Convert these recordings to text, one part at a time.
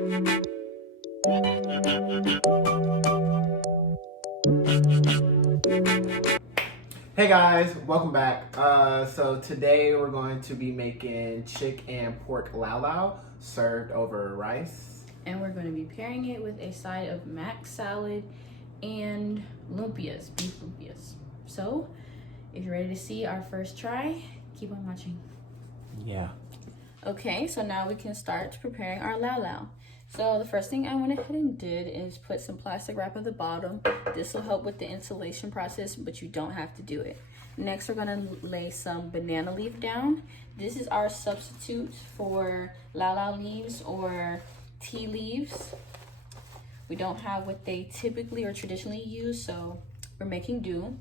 Hey guys, welcome back. So today we're going to be making chick and pork Lau Lau served over rice. And we're going to be pairing it with a side of mac salad and lumpias, beef lumpias. So if you're ready to see our first try, keep on watching. Yeah. Okay, so now we can start preparing our Lau Lau. So the first thing I went ahead and did is put some plastic wrap at the bottom. This will help with the insulation process, but you don't have to do it. Next, we're gonna lay some banana leaf down. This is our substitute for Lau Lau leaves or tea leaves. We don't have what they typically or traditionally use, so we're making do.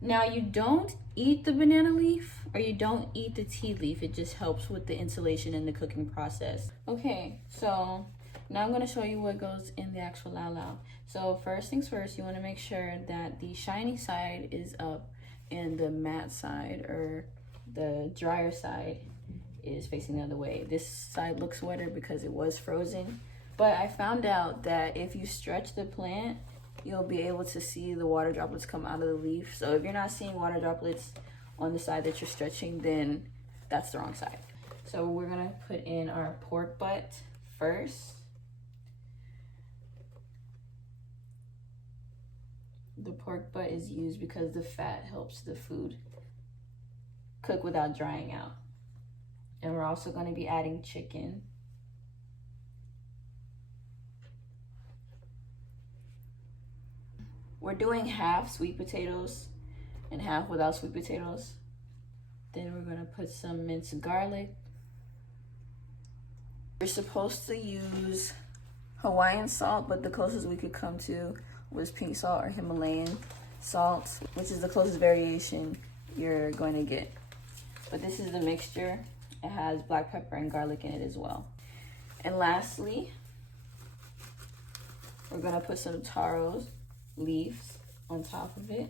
Now, you don't eat the banana leaf or you don't eat the tea leaf. It just helps with the insulation and the cooking process. Okay, so now I'm going to show you what goes in the actual Lau Lau. So first things first, you want to make sure that the shiny side is up and the matte side or the drier side is facing the other way. This side looks wetter because it was frozen. But I found out that if you stretch the plant, you'll be able to see the water droplets come out of the leaf. So if you're not seeing water droplets on the side that you're stretching, then that's the wrong side. So we're gonna put in our pork butt first. The pork butt is used because the fat helps the food cook without drying out. And we're also gonna be adding chicken. We're doing half sweet potatoes and half without sweet potatoes. Then we're gonna put some minced garlic. We're supposed to use Hawaiian salt, but the closest we could come to was pink salt or Himalayan salt, which is the closest variation you're going to get. But this is the mixture. It has black pepper and garlic in it as well. And lastly, we're gonna put some taro leaves on top of it.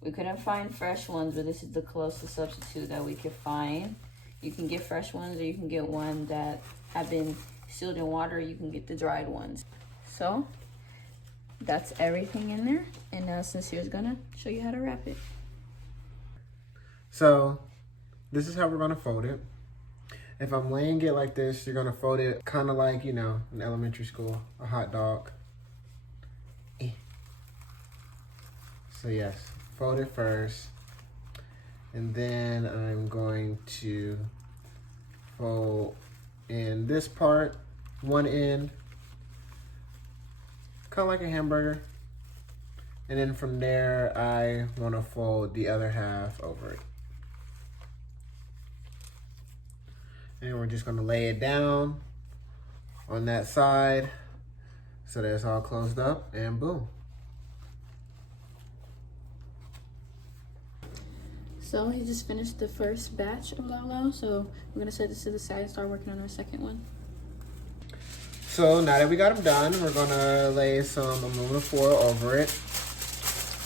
We couldn't find fresh ones, but this is the closest substitute that we could find. You can get fresh ones or you can get one that have been sealed in water. You can get the dried ones. So that's everything in there. And now Sincere's gonna show you how to wrap it. So this is how we're gonna fold it. If I'm laying it like this, you're gonna fold it kind of like, you know, in elementary school, a hot dog. So yes, fold it first. And then I'm going to fold in this part, one end, kind of like a hamburger. And then from there, I want to fold the other half over it. And we're just going to lay it down on that side so that it's all closed up, and boom. So he just finished the first batch of Lau Lau, so we're gonna set this to the side and start working on our second one. So now that we got them done, we're gonna lay some aluminum foil over it,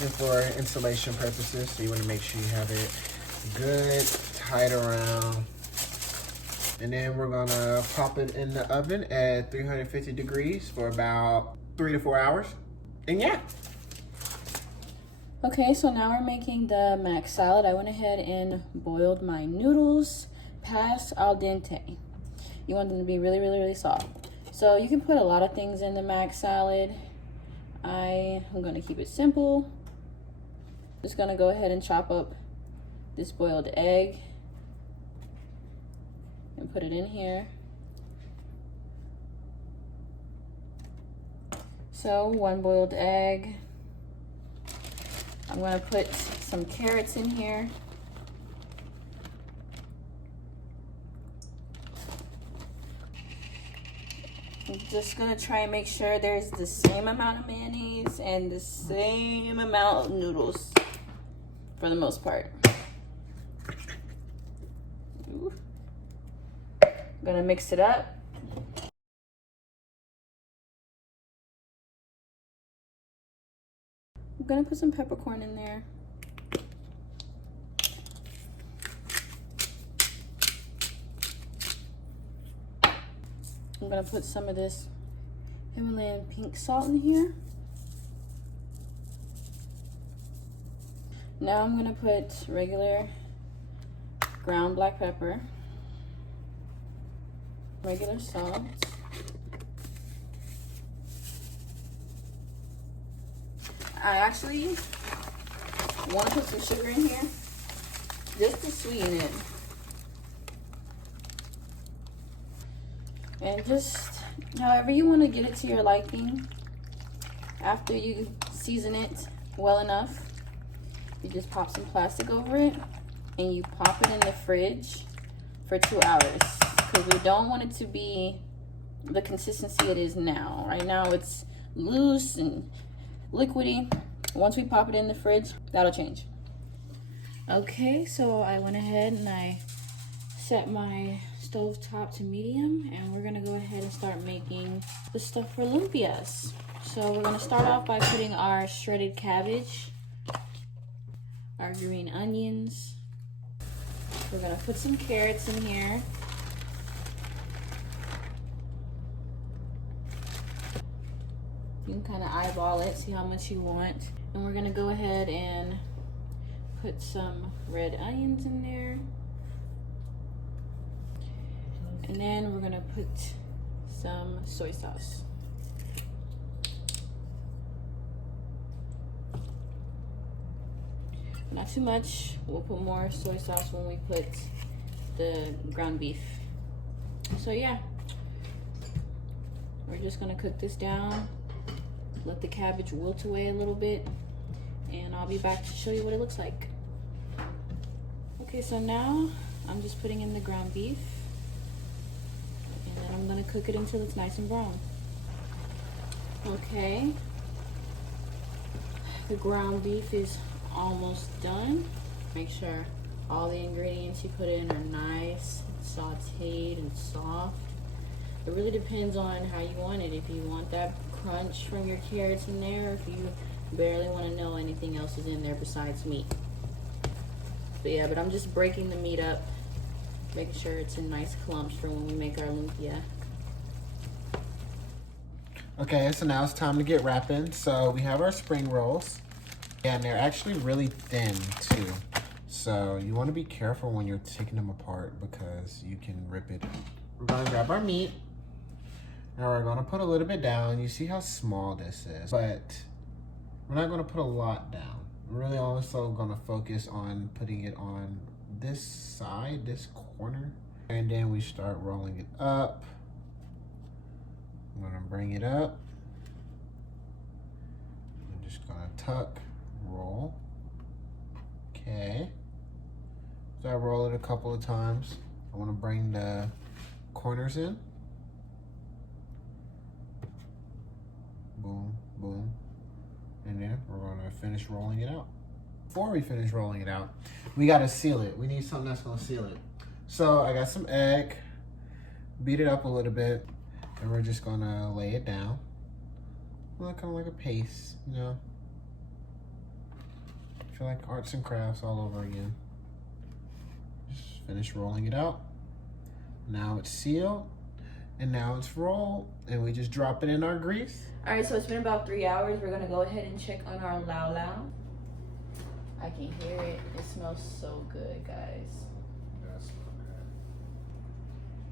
and for insulation purposes, so you wanna make sure you have it good, tight around. And then we're gonna pop it in the oven at 350 degrees for about 3 to 4 hours. And yeah. Okay, so now we're making the mac salad. I went ahead and boiled my noodles past al dente. You want them to be really, really, really soft. So you can put a lot of things in the mac salad. I am gonna keep it simple. Just gonna go ahead and chop up this boiled egg and put it in here. So 1 boiled egg. I'm gonna put some carrots in here. I'm just gonna try and make sure there's the same amount of mayonnaise and the same amount of noodles for the most part. Ooh. I'm gonna mix it up. I'm gonna put some peppercorn in there. I'm gonna put some of this Himalayan pink salt in here. Now I'm gonna put regular ground black pepper, regular salt, I actually want to put some sugar in here just to sweeten it. And just however you want to get it to your liking. After you season it well enough, you just pop some plastic over it and you pop it in the fridge for 2 hours, because we don't want it to be the consistency it is now. Right now it's loose and liquidy. Once we pop it in the fridge, that'll change. Okay, so I went ahead and I set my stove top to medium, and we're gonna go ahead and start making the stuff for lumpias. So we're gonna start off by putting our shredded cabbage, our green onions. We're gonna put some carrots in here. You can kind of eyeball it, see how much you want. And we're gonna go ahead and put some red onions in there. And then we're gonna put some soy sauce. Not too much. We'll put more soy sauce when we put the ground beef. So yeah, we're just gonna cook this down, let the cabbage wilt away a little bit, and I'll be back to show you what it looks like. Okay, so now I'm just putting in the ground beef, and then I'm gonna cook it until it's nice and brown. Okay, the ground beef is almost done. Make sure all the ingredients you put in are nice, sauteed and soft. It really depends on how you want it. If you want that crunch from your carrots in there, or if you barely want to know anything else is in there besides meat. But yeah, but I'm just breaking the meat up, making sure it's in nice clumps for when we make our lumpia. Okay, so now it's time to get wrapping. So we have our spring rolls, and they're actually really thin too. So you want to be careful when you're taking them apart because you can rip it. We're gonna grab our meat, and we're gonna put a little bit down. You see how small this is, but we're not gonna put a lot down. We're really also gonna focus on putting it on this side, this corner, and then we start rolling it up. I'm gonna bring it up. I'm just gonna tuck, roll. Okay. So I roll it a couple of times. I wanna bring the corners in. Boom, boom. And then we're gonna finish rolling it out. Before we finish rolling it out, we gotta seal it. We need something that's gonna seal it. So I got some egg, beat it up a little bit, and we're just gonna lay it down. Well, kind of like a paste, you know? I feel like arts and crafts all over again. Just finish rolling it out. Now it's sealed, and now it's rolled, and we just drop it in our grease. All right, so it's been about 3 hours. We're gonna go ahead and check on our Lau Lau. I can hear it. It smells so good, guys.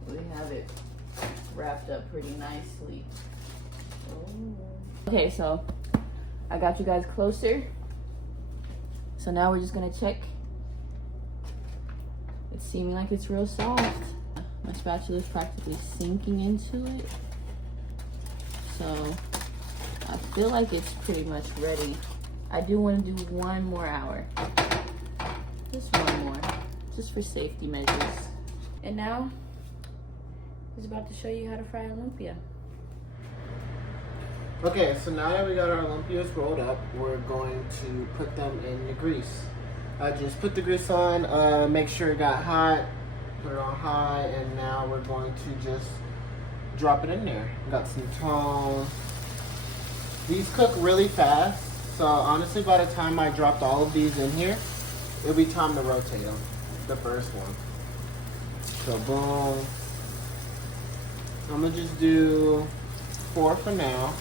We have it wrapped up pretty nicely. Ooh. Okay, so I got you guys closer. So now we're just gonna check. It's seeming like it's real soft. My spatula is practically sinking into it. So I feel like it's pretty much ready. I do want to do 1 more hour. Just 1 more, just for safety measures. And now, he's about to show you how to fry a lumpia. Okay, so now that we got our lumpias rolled up, we're going to put them in the grease. I just put the grease on, make sure it got hot, put it on high, and now we're going to just drop it in there. Got some tongs. These cook really fast, so honestly by the time I dropped all of these in here, it'll be time to rotate them, the first one. So boom, I'm gonna just do 4 for now.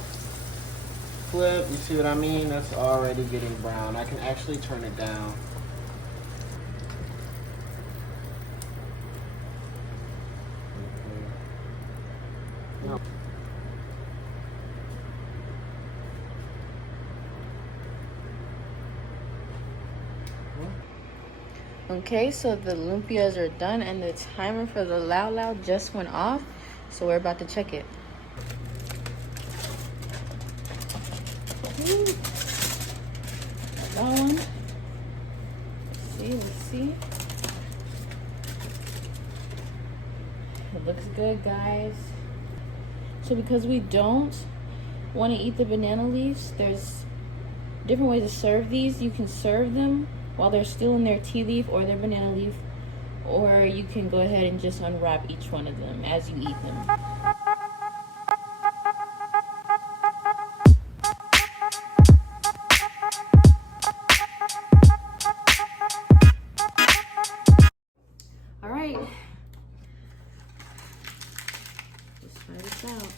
Flip, you see what I mean? That's already getting brown. I can actually turn it down. No. Okay, so the lumpias are done and the timer for the Lau Lau just went off. So we're about to check it. On. Let's see. It looks good, guys. So because we don't want to eat the banana leaves, there's different ways to serve these. You can serve them while they're still in their tea leaf or their banana leaf, or you can go ahead and just unwrap each one of them as you eat them. All right, let's try this out.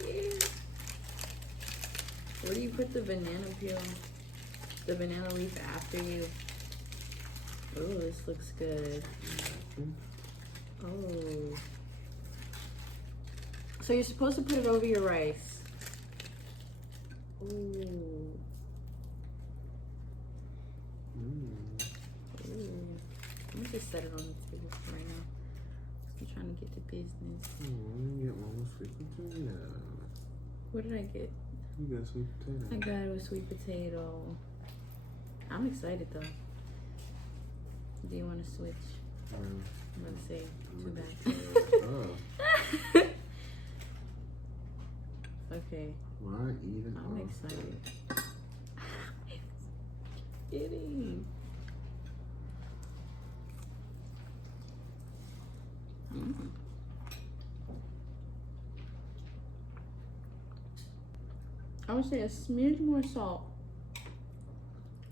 Yeah. Where do you put the banana peel? The banana leaf after you? Oh, this looks good. Oh. So you're supposed to put it over your rice. Ooh. I'm gonna just set it on the table for right now. I'm trying to get to business. You get one with sweet potato. What did I get? You got sweet potato. I got it with sweet potato. I'm excited though. Do you want to switch? I'm gonna say too bad. Okay. Why even? I'm excited. Kidding. I would say a smidge more salt.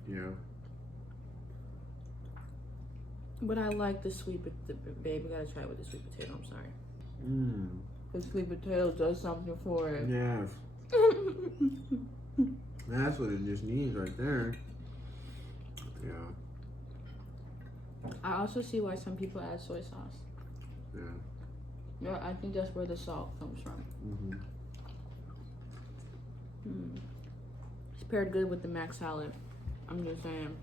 Yeah. But I like the sweet potato. Babe, we gotta try it with the sweet potato. I'm sorry. The sweet potato does something for it. Yes. That's what it just needs right there. Yeah. I also see why some people add soy sauce. Yeah. Yeah, I think that's where the salt comes from. It's paired good with the mac salad. I'm just saying.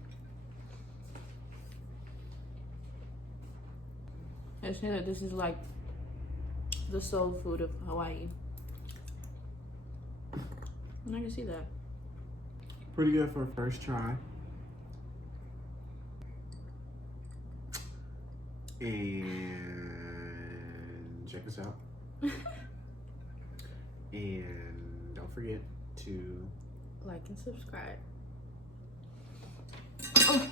I say that this is like the soul food of Hawaii. And I can see that. Pretty good for a first try. And check us out. And don't forget to like and subscribe. Oh.